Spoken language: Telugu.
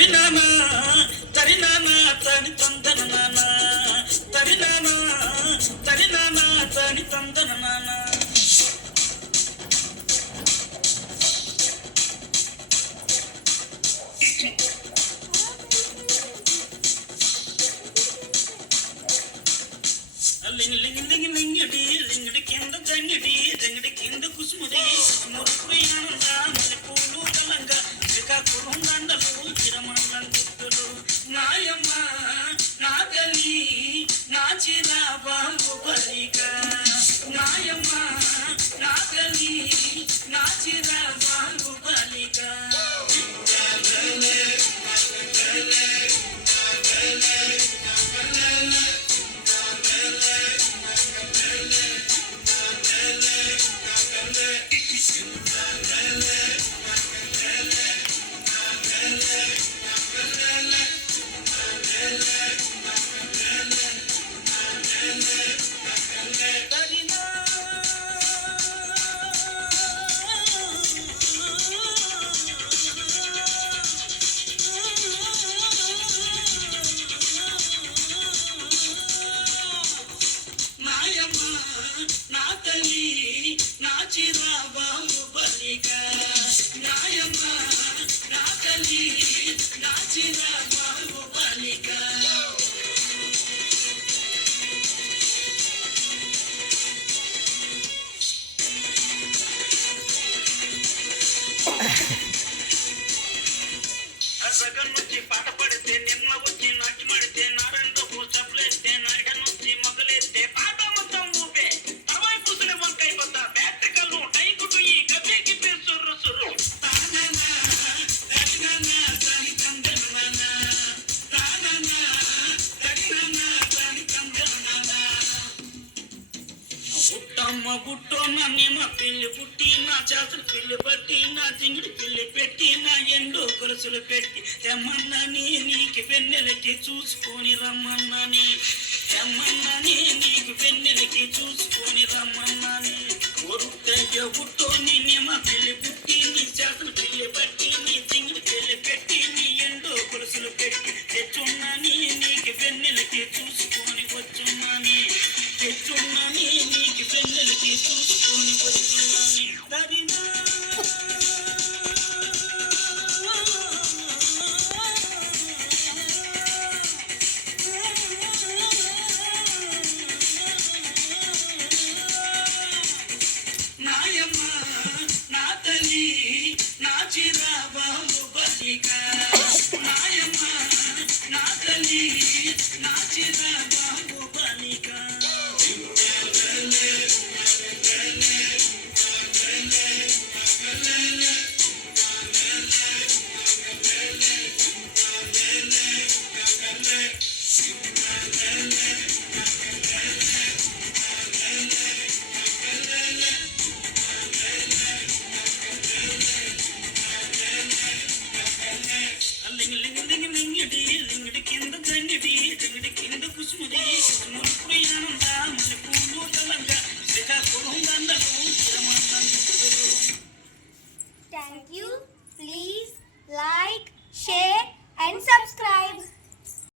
తరినానా తరినానా తని తందన నానా తరినానా తరినానా తని తందన నానా లింగిడి కింద జంగిడి కింద కుసుముది మురుకుయానందా మల్లెపూలు గలంగా శ్రీకాకుళం దండలు చిరమల్లం గుర్తులు నాయమ్మ నా తల్లి నా చిరా బాబు బలిక నాయమ్మ నా తల్లి నా చిరా బాబు బలిక నా తల్లి నా చిరా బాబు బలిక నాయమ్మ నా తల్లి నా చిరా బాబు బలిక సగం నుంచి పాట పడితే నిన్న వచ్చి నాటి మడితే నారాయణతో చప్పులేస్తే నాయకన్ నుంచి మొదలెత్తే పాట మొత్తం ఊపే తవాయి పూసులే వంకాయ బద్ద బ్యాటకల్లు టైకుటు ఈ గబ్బే గిబ్బే సుర్రు సుర్రు తాననా తరిననా తని తందననా తాననా తరిననా తని తందననా పుట్టమ్మ పుట్టో నన్నేమ పిల్లి పుట్టి నా చేతులు పిల్లి పట్టి నా జింగిడి పిల్లి పెట్టి నా ఎండు కొలుసులు పెట్టి తెమ్మన్నని నీకు వెన్నెలకి చూసుకొని రమ్మన్నని తెమ్మన్నని నీకు వెన్నెలకి చూసుకొని రమ్మన్నని ఒరుట్టయ్య పుట్టో నిన్నేమ పిల్లి పుట్టి నీ చేతులు